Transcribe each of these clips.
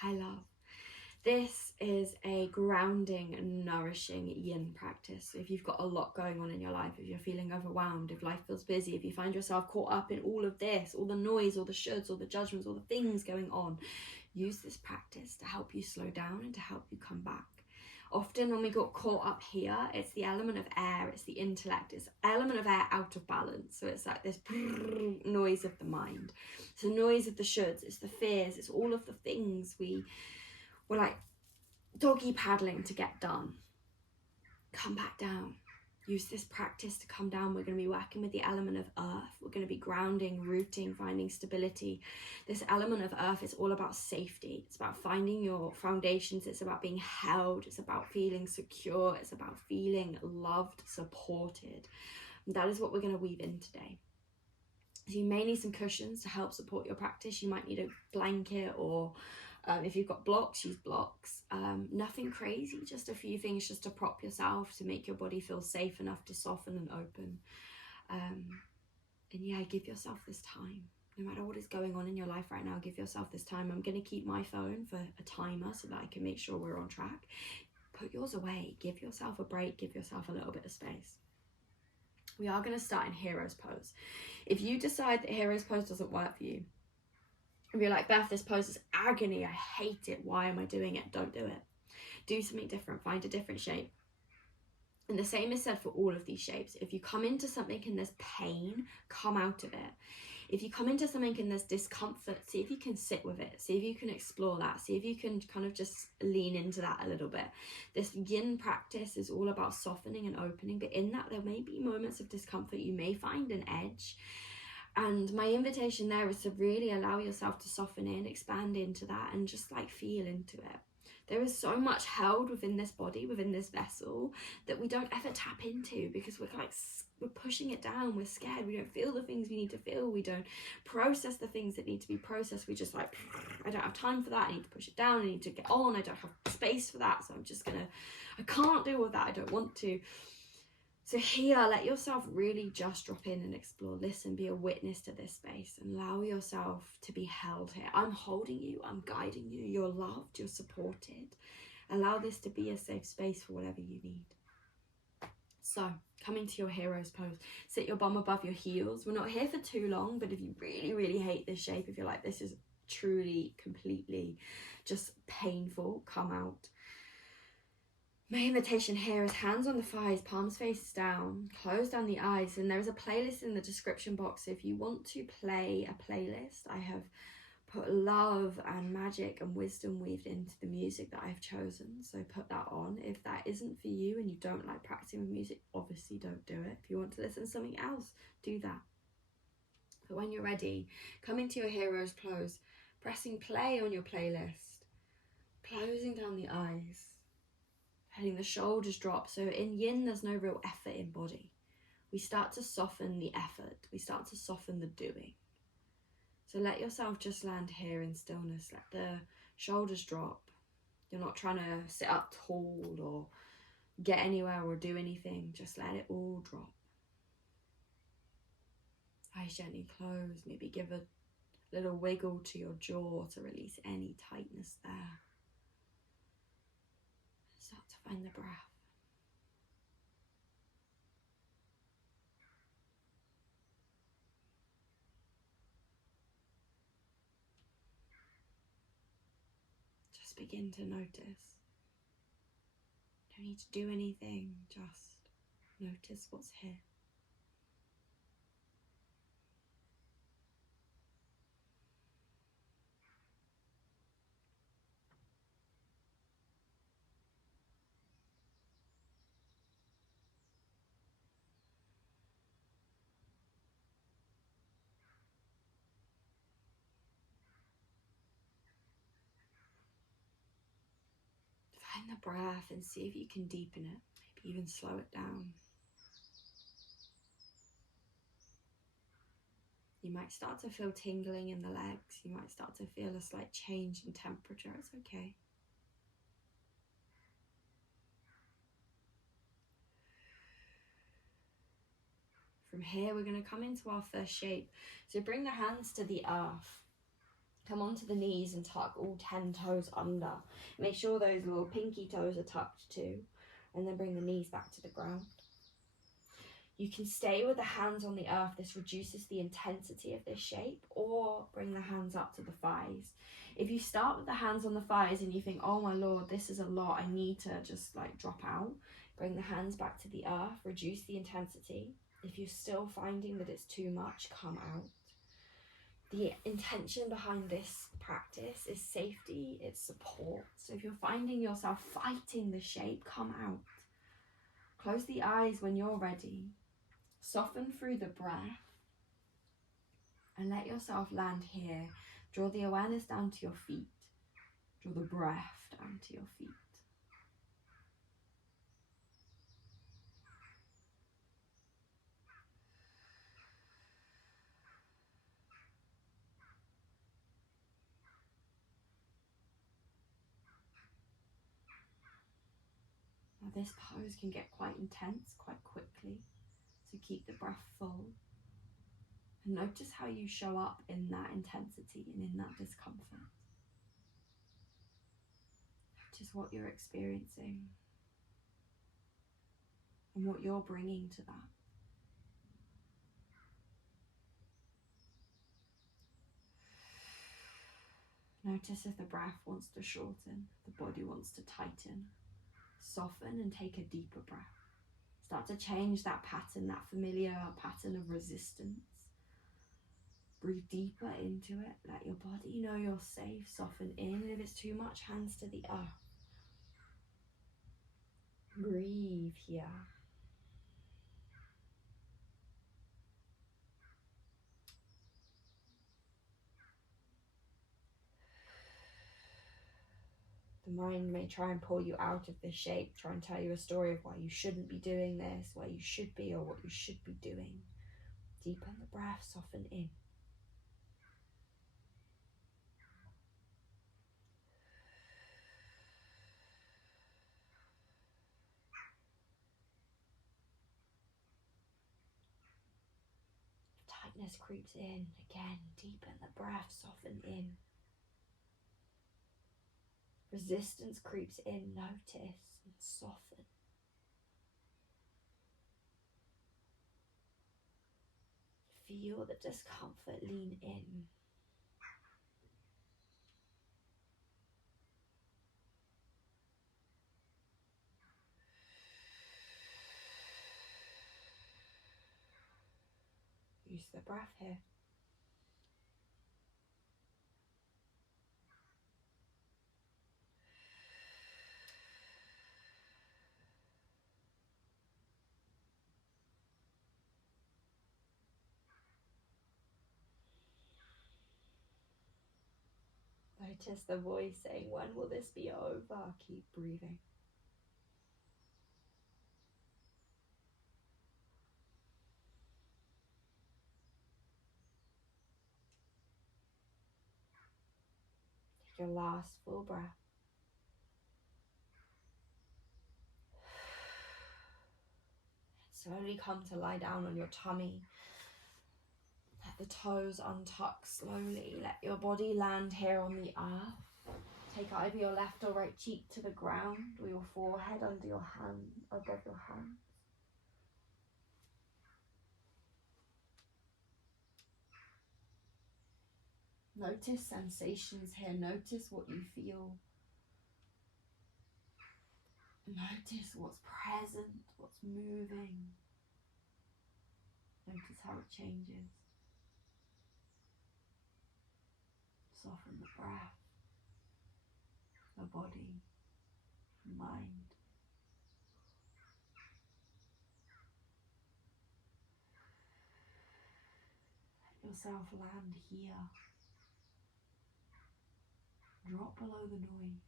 Hi, love. This is a grounding and nourishing yin practice. So if you've got a lot going on in your life, if you're feeling overwhelmed, if life feels busy, if you find yourself caught up in all of this, all the noise, all the shoulds, all the judgments, all the things going on, use this practice to help you slow down and to help you come back. Often when we got caught up here, it's the element of air, it's the intellect, it's element of air out of balance. So it's like this noise of the mind. It's the noise of the shoulds, it's the fears, it's all of the things we're like doggy paddling to get done. Come back down. Use this practice to come down. We're going to be working with the element of earth. We're going to be grounding, rooting, finding stability. This element of earth is all about safety. It's about finding your foundations. It's about being held. It's about feeling secure. It's about feeling loved, supported. And that is what we're going to weave in today. So you may need some cushions to help support your practice. You might need a blanket, or if you've got blocks, use blocks. Nothing crazy, just a few things just to prop yourself, to make your body feel safe enough to soften and open. And yeah, give yourself this time. No matter what is going on in your life right now, give yourself this time. I'm going to keep my phone for a timer so that I can make sure we're on track. Put yours away. Give yourself a break. Give yourself a little bit of space. We are going to start in hero's pose. If you decide that hero's pose doesn't work for you, if you're like, Beth, this pose is agony, I hate it, why am I doing it? Don't do it. Do something different, find a different shape. And the same is said for all of these shapes. If you come into something and there's pain, come out of it. If you come into something and there's discomfort, see if you can sit with it. See if you can explore that. See if you can kind of just lean into that a little bit. This yin practice is all about softening and opening, but in that there may be moments of discomfort. You may find an edge. And my invitation there is to really allow yourself to soften in, expand into that, and just like feel into it. There is so much held within this body, within this vessel, that we don't ever tap into because we're pushing it down. We're scared. We don't feel the things we need to feel. We don't process the things that need to be processed. We just like, I don't have time for that. I need to push it down. I need to get on. I don't have space for that. So I can't deal with that. I don't want to. So here, let yourself really just drop in and explore. Listen, be a witness to this space and allow yourself to be held here. I'm holding you, I'm guiding you, you're loved, you're supported. Allow this to be a safe space for whatever you need. So, coming to your hero's pose, sit your bum above your heels. We're not here for too long, but if you really, really hate this shape, if you're like, this is truly, completely just painful, come out. My invitation here is hands on the thighs, palms face down, close down the eyes, and there is a playlist in the description box. So if you want to play a playlist, I have put love and magic and wisdom weaved into the music that I've chosen. So put that on. If that isn't for you and you don't like practicing with music, obviously don't do it. If you want to listen to something else, do that. But when you're ready, come into your hero's pose, pressing play on your playlist, closing down the eyes. Letting the shoulders drop. So in yin, there's no real effort in body. We start to soften the effort. We start to soften the doing. So let yourself just land here in stillness. Let the shoulders drop. You're not trying to sit up tall or get anywhere or do anything. Just let it all drop. Eyes gently closed. Maybe give a little wiggle to your jaw to release any tightness there. Start to find the breath. Just begin to notice. Don't need to do anything, just notice what's here. Find the breath and see if you can deepen it, maybe even slow it down. You might start to feel tingling in the legs. You might start to feel a slight change in temperature. It's okay. From here, we're going to come into our first shape. So bring the hands to the earth. Come onto the knees and tuck all 10 toes under. Make sure those little pinky toes are tucked too. And then bring the knees back to the ground. You can stay with the hands on the earth. This reduces the intensity of this shape. Or bring the hands up to the thighs. If you start with the hands on the thighs and you think, oh my lord, this is a lot, I need to just like drop out. Bring the hands back to the earth. Reduce the intensity. If you're still finding that it's too much, come out. The intention behind this practice is safety, it's support. So if you're finding yourself fighting the shape, come out. Close the eyes when you're ready. Soften through the breath. And let yourself land here. Draw the awareness down to your feet. Draw the breath down to your feet. Now this pose can get quite intense quite quickly, so keep the breath full. And notice how you show up in that intensity and in that discomfort. Notice what you're experiencing and what you're bringing to that. Notice if the breath wants to shorten, the body wants to tighten. Soften and take a deeper breath. Start to change that pattern, that familiar pattern of resistance. Breathe deeper into it. Let your body know you're safe. Soften in. And if it's too much, hands to the earth. Breathe here. The mind may try and pull you out of this shape, try and tell you a story of why you shouldn't be doing this, where you should be, or what you should be doing. Deepen the breath, soften in. Tightness creeps in, again, deepen the breath, soften in. Resistance creeps in, notice and soften. Feel the discomfort, lean in. Use the breath here. Notice the voice saying, when will this be over? Keep breathing. Take your last full breath. Slowly come to lie down on your tummy. Let the toes untuck slowly. Let your body land here on the earth. Take either your left or right cheek to the ground, or your forehead under your hand, above your hands. Notice sensations here. Notice what you feel. Notice what's present, what's moving. Notice how it changes. Soften the breath, the body, the mind. Let yourself land here. Drop below the noise.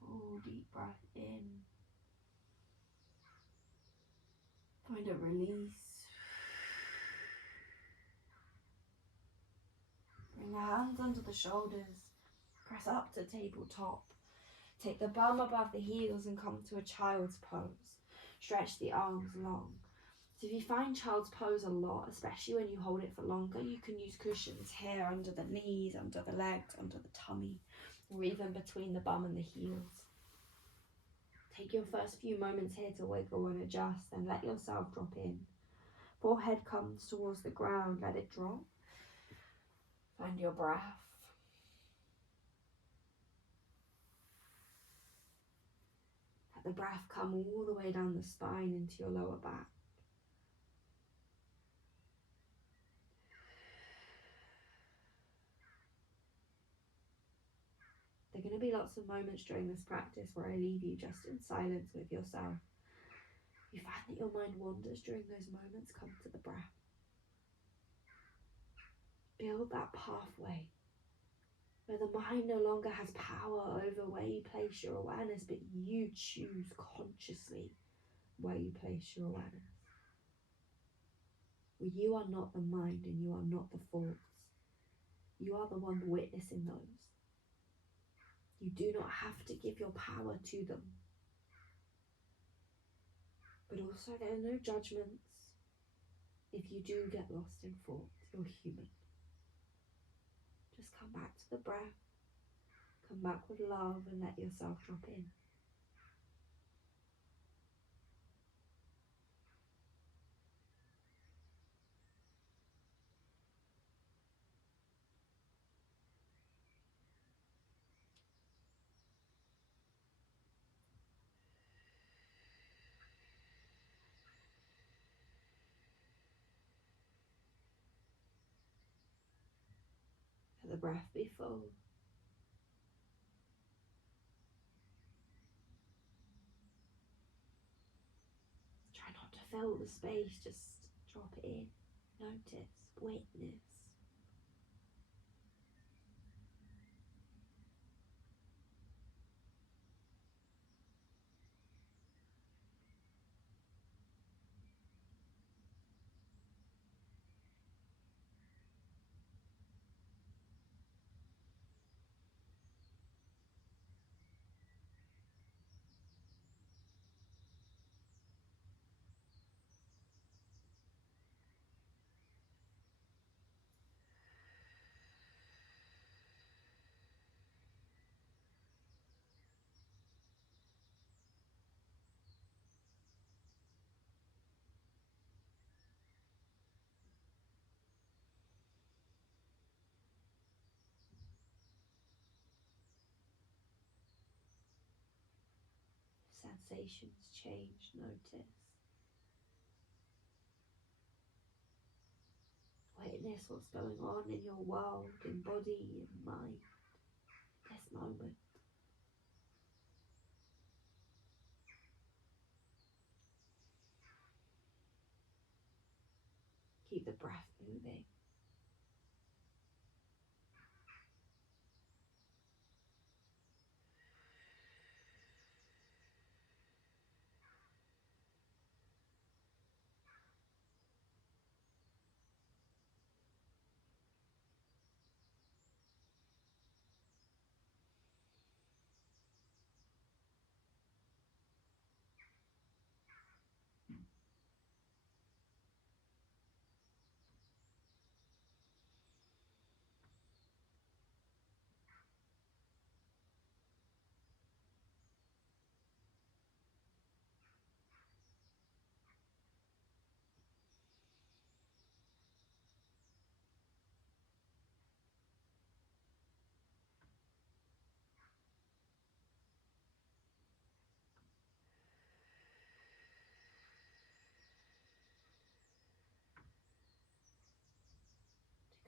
Full deep breath in. Find a release. hands under the shoulders. Press up to tabletop. Take the bum above the heels and come to a child's pose. Stretch the arms long. So if you find child's pose a lot, especially when you hold it for longer, you can use cushions here under the knees, under the legs, under the tummy, or even between the bum and the heels. Take your first few moments here to wiggle and adjust, and let yourself drop in. Forehead comes towards the ground, let it drop. Find your breath. Let the breath come all the way down the spine into your lower back. There are going to be lots of moments during this practice where I leave you just in silence with yourself. If you find that your mind wanders during those moments, come to the breath. Build that pathway where the mind no longer has power over where you place your awareness, but you choose consciously where you place your awareness. Where you are not the mind and you are not the thoughts. You are the one witnessing those. You do not have to give your power to them. But also there are no judgments. If you do get lost in thoughts, you're human. Just come back to the breath. Come back with love and let yourself drop in. Let the breath be full. Try not to fill the space, just drop it in. Notice, witness. Sensations change, notice. Witness what's going on in your world, in body and mind, this moment. Keep the breath moving.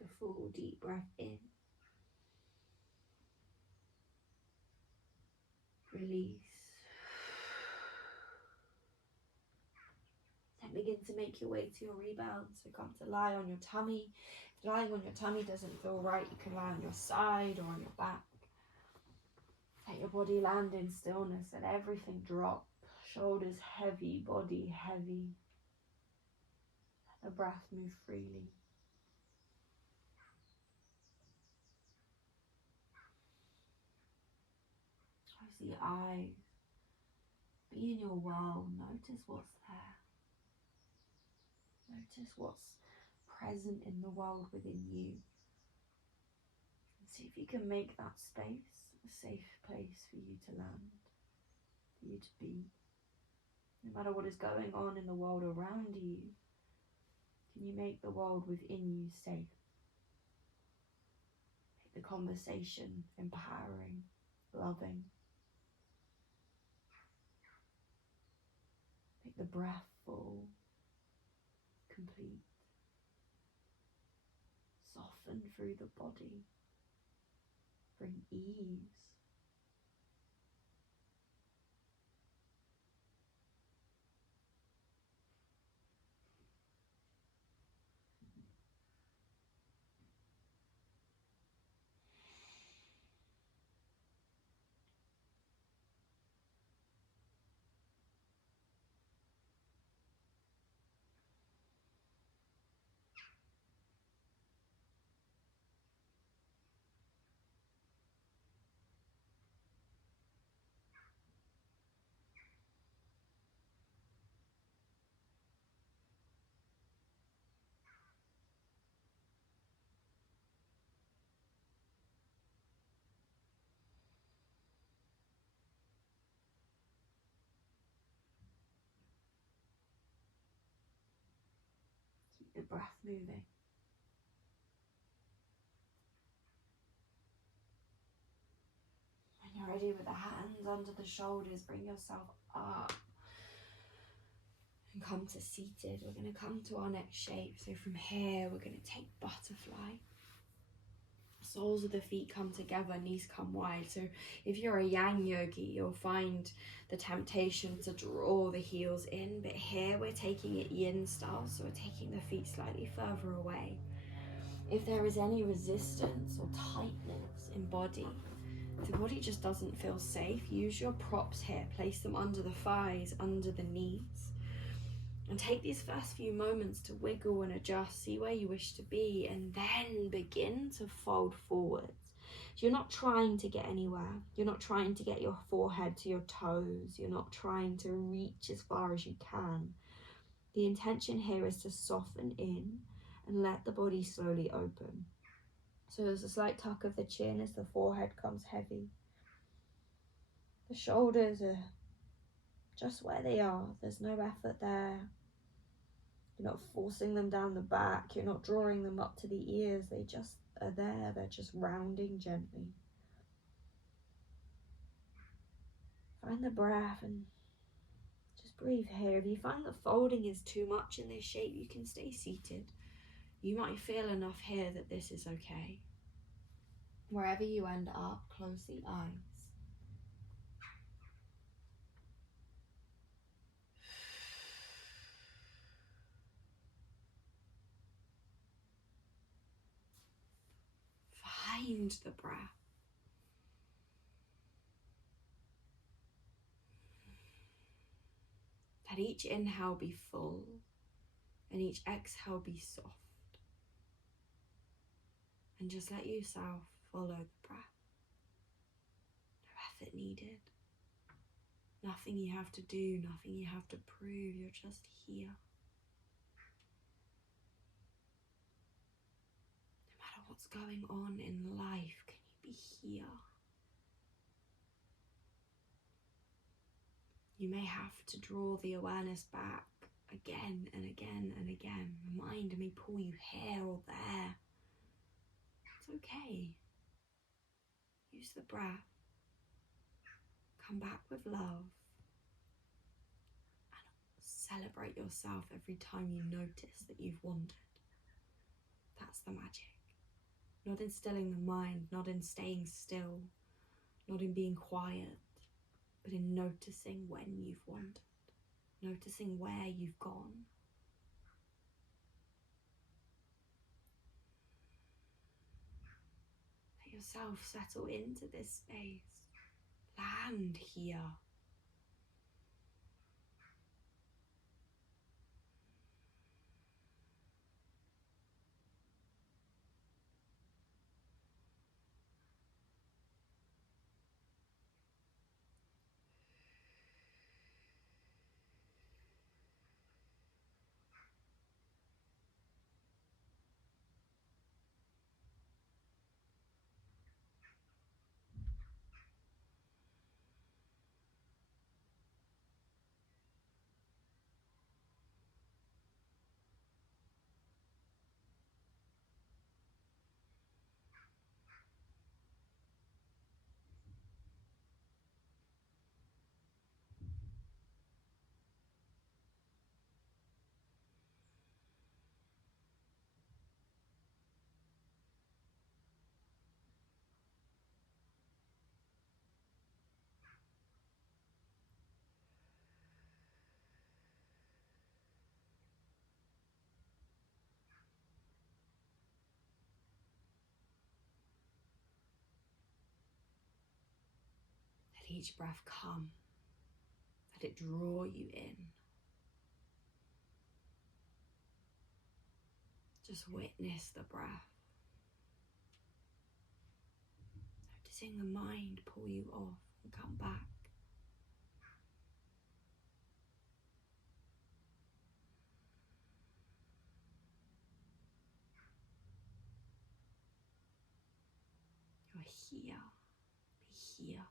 Take a full deep breath in. Release. Then begin to make your way to your rebound. So come to lie on your tummy. If lying on your tummy doesn't feel right, you can lie on your side or on your back. Let your body land in stillness and everything drop. Shoulders heavy, body heavy. Let the breath move freely. the eyes. Be in your world. Notice what's there. Notice what's present in the world within you. And see if you can make that space a safe place for you to land, for you to be. No matter what is going on in the world around you, can you make the world within you safe? Make the conversation empowering, loving. Make the breath full, complete. Soften through the body. Bring ease. Keep the breath moving. When you're ready with the hands under the shoulders, bring yourself up and come to seated. We're going to come to our next shape. So from here, we're going to take butterfly. Soles of the feet come together, knees come wide. So if you're a yang yogi, you'll find the temptation to draw the heels in. But here we're taking it yin style, so we're taking the feet slightly further away. If there is any resistance or tightness in body, if the body just doesn't feel safe, use your props here. Place them under the thighs, under the knees. And take these first few moments to wiggle and adjust, see where you wish to be, and then begin to fold forwards. So you're not trying to get anywhere. You're not trying to get your forehead to your toes. You're not trying to reach as far as you can. The intention here is to soften in and let the body slowly open. So there's a slight tuck of the chin as the forehead comes heavy. The shoulders are just where they are. There's no effort there. You're not forcing them down the back. You're not drawing them up to the ears. They just are there. They're just rounding gently. Find the breath and just breathe here. If you find that folding is too much in this shape, you can stay seated. You might feel enough here that this is okay. Wherever you end up, close the eyes. Find the breath. Let each inhale be full and each exhale be soft. And just let yourself follow the breath. No effort needed. Nothing you have to do, nothing you have to prove. You're just here. No matter what's going on in life, can you be here? You may have to draw the awareness back again and again and again. The mind may pull you here or there. It's okay. Use the breath. Come back with love. And celebrate yourself every time you notice that you've wandered. That's the magic. Not in stilling the mind, not in staying still, not in being quiet, but in noticing when you've wandered, noticing where you've gone. Let yourself settle into this space. Land here. each breath come. Let it draw you in. Just witness the breath. Noticing the mind pull you off and come back. You're here. Be here.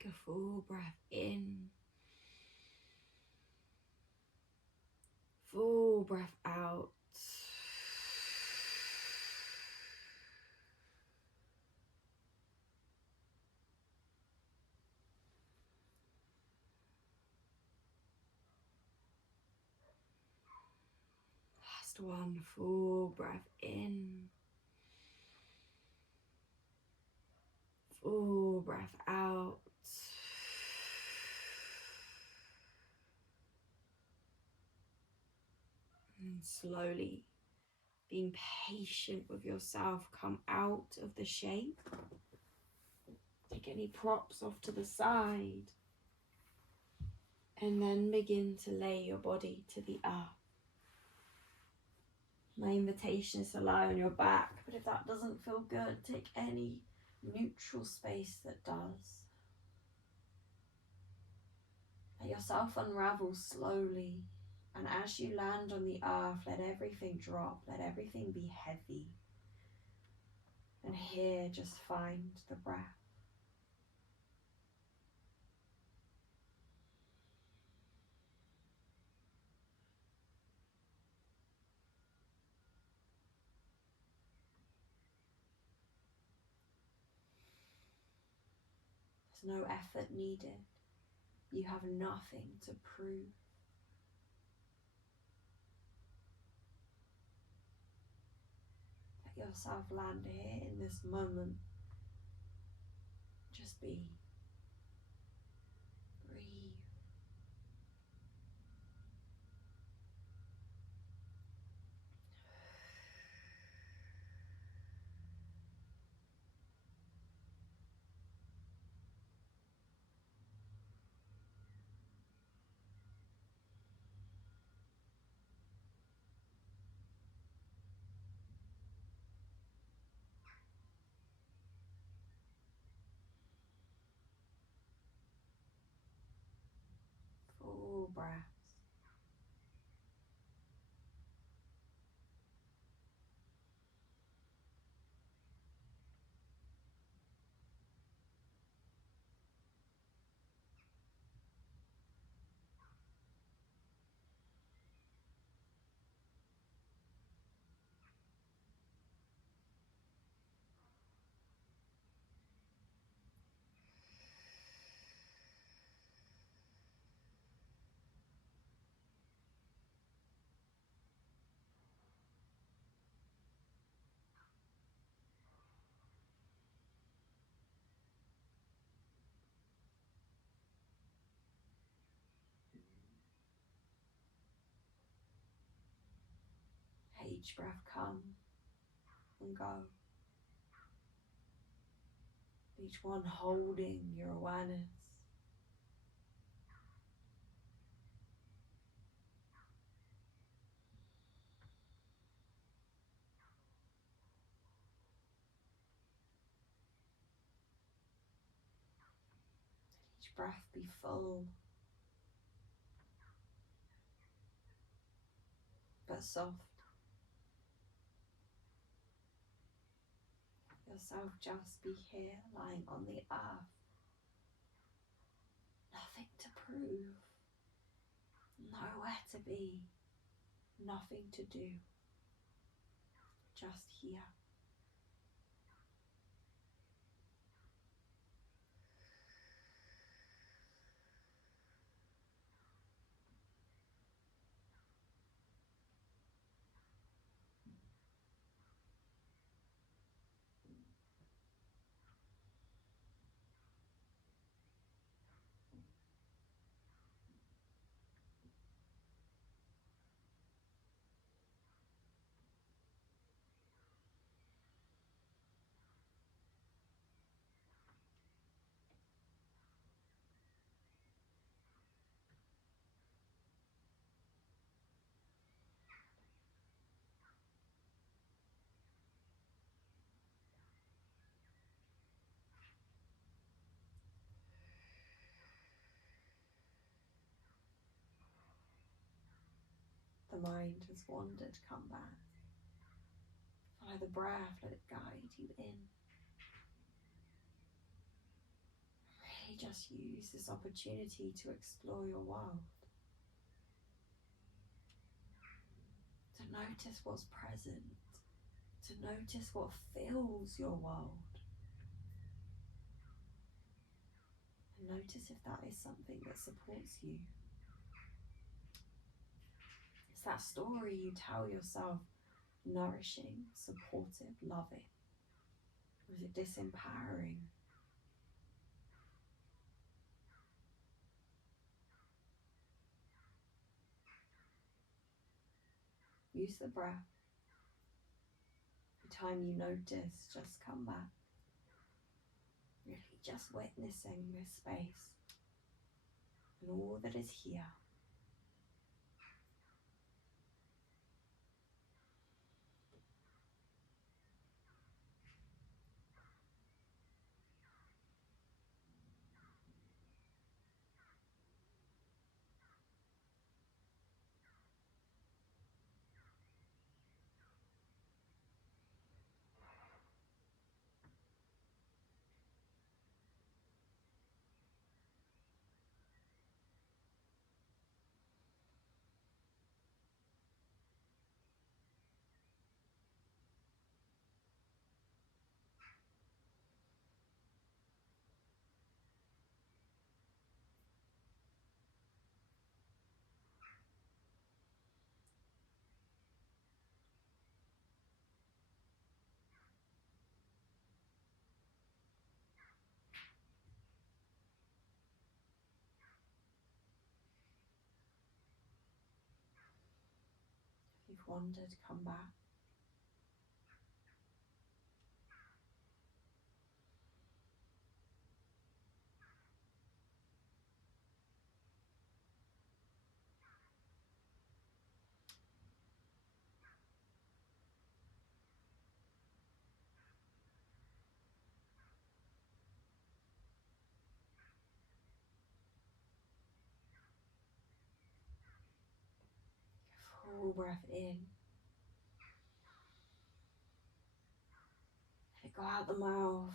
Take a full breath in. Full breath out. Last one, full breath in. Full breath out. And slowly, being patient with yourself, come out of the shape. Take any props off to the side. And then begin to lay your body to the earth. My invitation is to lie on your back, but if that doesn't feel good, take any neutral space that does. Let yourself unravel slowly, and as you land on the earth, let everything drop, let everything be heavy. And here, just find the breath. There's no effort needed. You have nothing to prove. Let yourself land here in this moment. Just be. Breathe. each breath come and go. Each one holding your awareness. Each breath be full, but soft. Yourself just be here, lying on the earth. Nothing to prove, nowhere to be, nothing to do, just here. The mind has wandered, come back. Follow the breath, let it guide you in. Really just use this opportunity to explore your world. To notice what's present. To notice what fills your world. And notice if that is something that supports you. Is that story you tell yourself nourishing, supportive, loving? Or is it disempowering? Use the breath. Every time you notice, just come back. Really just witnessing this space and all that is here. If you've wandered, come back. Full breath in. Let it go out the mouth.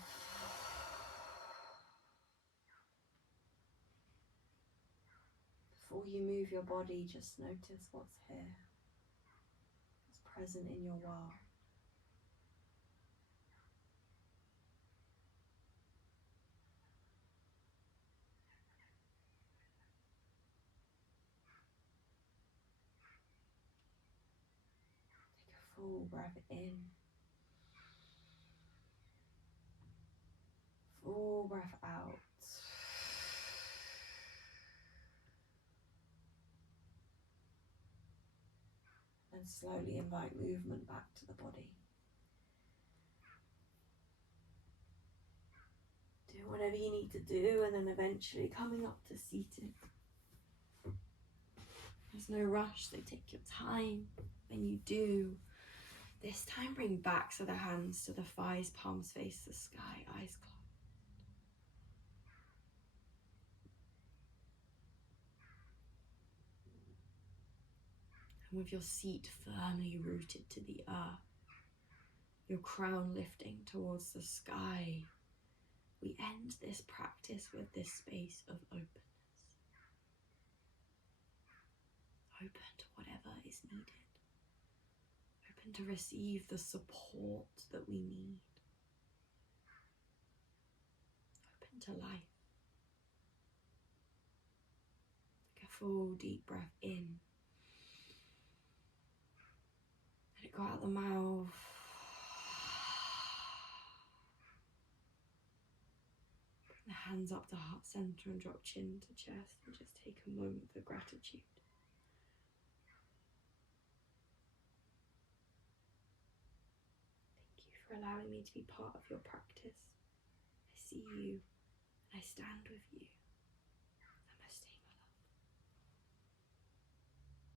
Before you move your body, just notice what's here, what's present in your world. Take a full breath in. Full breath out. And slowly invite movement back to the body. Doing whatever you need to do, and then eventually coming up to seated. There's no rush, so take your time. When you do, this time bring backs of the hands to the thighs, palms face the sky, eyes closed. And with your seat firmly rooted to the earth, your crown lifting towards the sky, we end this practice with this space of openness. Open to whatever is needed. Open to receive the support that we need. Open to life. Take a full deep breath in. Let it go out the mouth. Bring the hands up to heart center and drop chin to chest, and just take a moment for gratitude. Thank you for allowing me to be part of your practice. I see you, and I stand with you.